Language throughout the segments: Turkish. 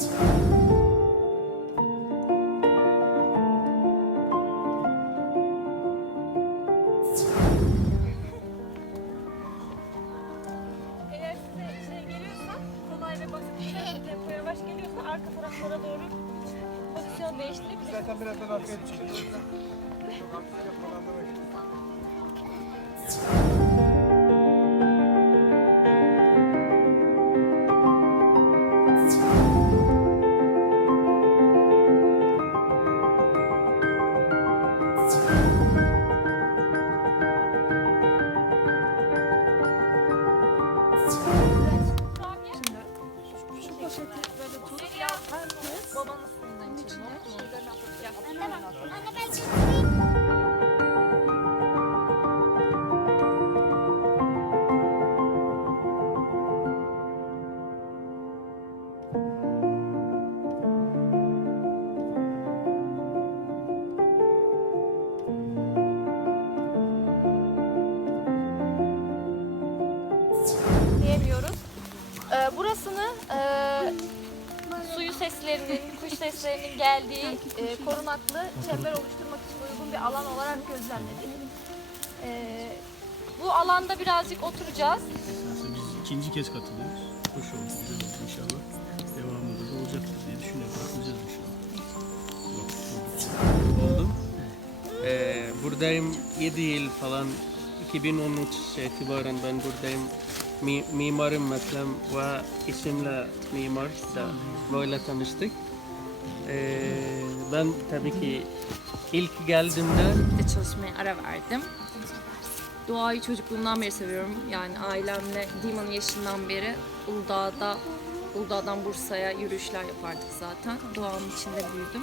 Evet. Eğer size şey geliyorsa, kolay ve basit bir şey, tempo yavaş geliyorsa arka taraflara doğru pozisyon değiştirebilirsiniz. Zaten birazdan arkaya çıkacağız. Düşeceğiz. şu poşeti böyle tut. Babanın suyundan içine. Anne bak. Anne ben götüreyim. Diyemiyoruz. Ee, burasını e, suyu seslerinin, kuş seslerinin geldiği e, korunaklı çember oluşturmak için uygun bir alan olarak gözlemledik. Ee, bu alanda birazcık oturacağız. Aslında biz ikinci kez katılıyoruz. Hoş oldu, güzel oldu inşallah. Devamında da olacaktır diye düşünüyorum. Bakacağız inşallah. oldum. Ee, buradayım 7 yıl falan 2013 itibaren ben buradayım. Mi, mimarım mesleğim ve isimle mimar da böyle tanıştık. Ee, ben tabii ki ilk geldiğimde de çalışmaya ara verdim. Doğayı çocukluğumdan beri seviyorum. Yani ailemle Dima'nın yaşından beri Uludağ'da, Uludağ'dan Bursa'ya yürüyüşler yapardık zaten. Doğanın içinde büyüdüm.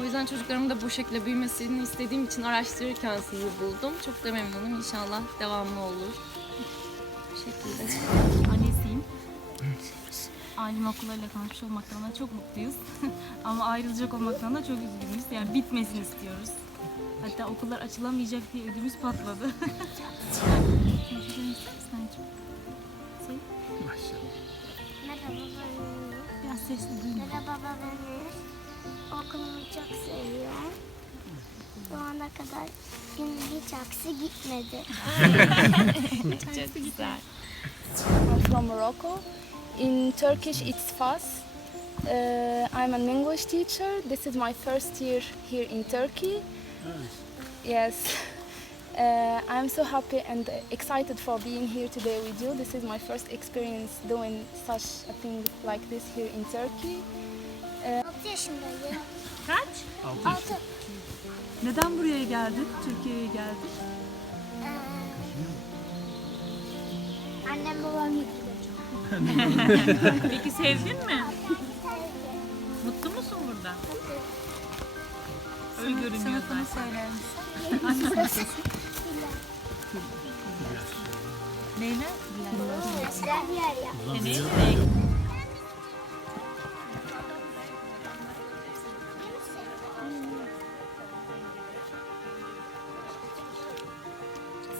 O yüzden çocuklarımın da bu şekilde büyümesini istediğim için araştırırken sizi buldum. Çok da memnunum. İnşallah devamlı olur. Şekilde. Annesiyim. Alim okullarıyla tanışmış olmaktan da çok mutluyuz. Ama ayrılacak olmaktan da çok üzgünüz. Yani bitmesini istiyoruz. Hatta okullar açılamayacak diye ödümüz patladı. İster misin? Söyle. Merhaba ben Biraz sesli duyma. Merhaba ben. Okulumu çok seviyorum. Bu ana kadar gün hiç aksi gitmedi. Çok güzel. I'm from Morocco. In Turkish, it's Fas. Uh, I'm an English teacher. This is my first year here in Turkey. Yes. Uh, I'm so happy and excited for being here today with you. This is my first experience doing such a thing like this here in Turkey. 6 yaşındayım. Kaç? 6. Neden buraya geldin? Türkiye'ye geldin? Annem babam gidiyor. Peki sevdin mi? Mutlu musun burada? Öyle görünüyor zaten. Neyle? Güzel bir yer ya. Nereye